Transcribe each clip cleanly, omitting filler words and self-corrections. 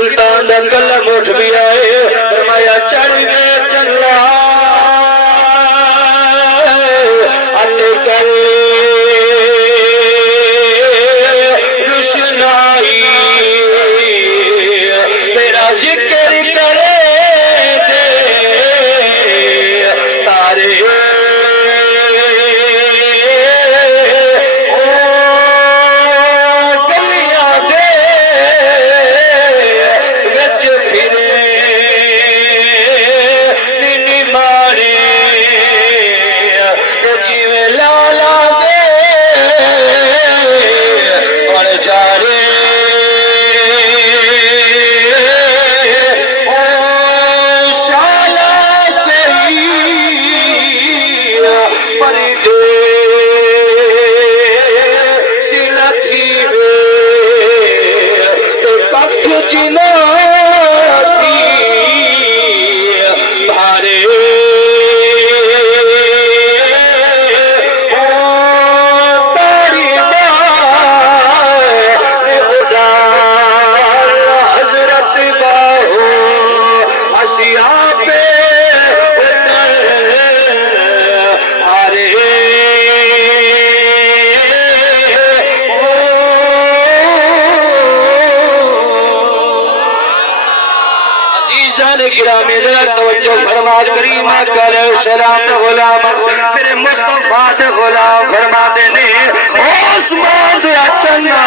سلطان دا قلم اٹھ بھی آئے فرمایا چڑھ گئے چلا اٹے کرے روشنائی تیرا ذکر کرے دے تارے گرامی ذرا توجہ فرما کریمہ کر سلام غلام میرے مصطفیٰ سے غلام فرما دینے آسمان سے چنا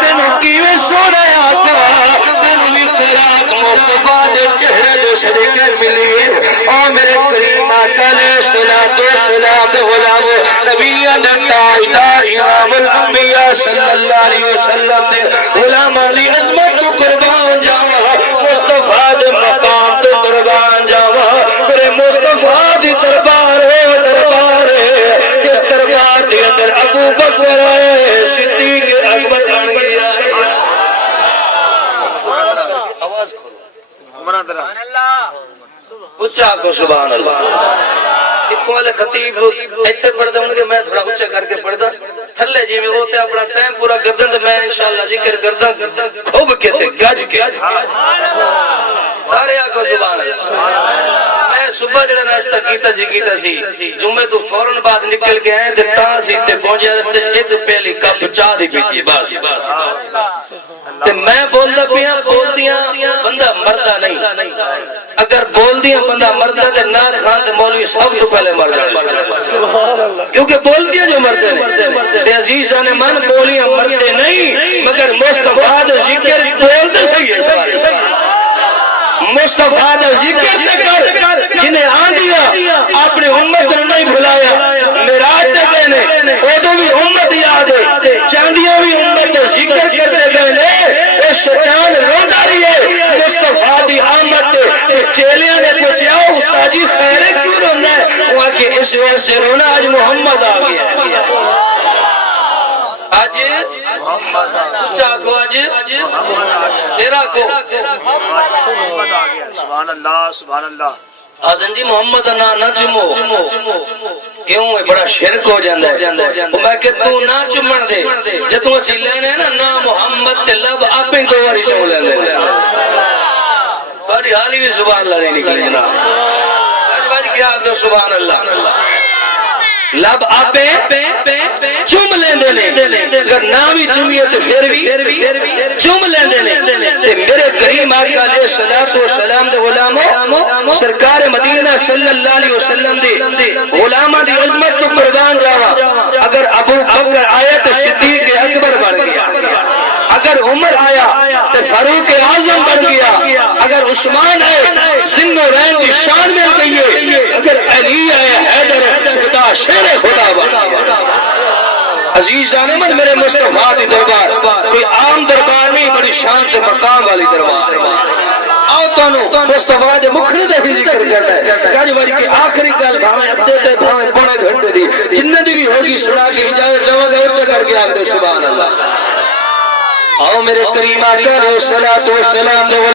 تینوں کیویں سونا آقا تینوں بھی خیرات مصطفیٰ دے چہرے دے صدقے ملی اور میرے کریمہ کر سلام غلام نبی نتائدہ امام الانبیاء صلی اللہ علیہ وسلم سے غلام علی عظمت تو قربان جاوا مصطفیٰ دے مقام تو قربان جاوا میرے مصطفیٰ دی دربار ہے جس دربار دے اندر ابو بکر ہے صدیق اکبر آواز کھولو اچھا کو سبحان اللہ اتھوں والے خطیب ایتھے پڑھتا ہوں کہ میں تھوڑا اچھا کر کے پڑھتا تھلے جی میں ہوتے اپنا ٹائم پورا کردن تو میں انشاءاللہ ذکر کرتا خوب کے تھے گج کے سارے آقا سبحان اللہ میں صبح جڑا ناشتہ کیتا سی جمعے تو فوراں بعد نکل کے آئے تھے تاں سی تے پہنچے رستے ایک پہلی کپ چاہ دی پیتی بس تے میں بولدا پیاں بول دیاں بندہ مردہ نہیں اگر بول دیاں بندہ مردہ تے نار خان تے مولوی سب تو پہلے مر جانے کیونکہ بول دیاں جو مردے نے تے عزیزاں من بولیاں مردے نہیں مگر مصطفیٰ دے ذکر بول دے صحیح ہے مصطفیٰ دا ذکر کر جنہیں آن دیا اپنی امت نے نہیں بھلایا میراج دے گئے نے وہ تو بھی امت یاد ہے چاندیاں بھی امت نے ذکر کرتے گئے نے اے شیطان روندہ رہی ہے مصطفیٰ دی آمد دے چیلیاں نے پوچھے آؤ استاجی خیرے کیوں رونا ہے وہاں کہ اس وقت سے رونا آج محمد آ گیا آج چاکو آج تیرا کو سبحان اللہ سبحان اللہ آدن جی محمد نہ چمو کیوں ہے بڑا شرک ہو جاندہ ہے میں کہ تو نہ چمن دے جتوں اسی لینے نا نا محمد تے لب آپ ہی دو باری چم لینے بڑی حالی بھی سبحان اللہ نہیں نکلی جناب آج کیا آگ دو سبحان اللہ لب آپ چم لیندے نے اگر نہ بھی چمیے تو پھر بھی چم لیندے نے میرے کریم آقا علیہ السلام دے غلاموں سرکار مدینہ صلی اللہ علیہ وسلم دے غلامہ دی عظمت تو قربان جاوا اگر ابو بکر آیا تو صدیق اکبر بن گیا اگر عمر آیا تو فاروق اعظم بن گیا اگر عثمان آئے ذن و رین کی شان مل گئی ہے اگر علی آئے حیدر خدا شیر خدا بنا عزیز جانمن میرے مصطفیٰ دی دربار کوئی عام دربار نہیں بڑی شان سے مقام والی دربار آؤ تانو مصطفیٰ دے مکھنے دے بھی ذکر کرنا ہے کہانی باری کی آخری کال بھاویں ابدے تے بھاویں پونے گھنٹے دی جنہ دی بھی ہوگی سنا کے اجازت جواب دے اچھا کر کے آگ دے سبحان اللہ آؤ میرے کریم آقا علیہ السلام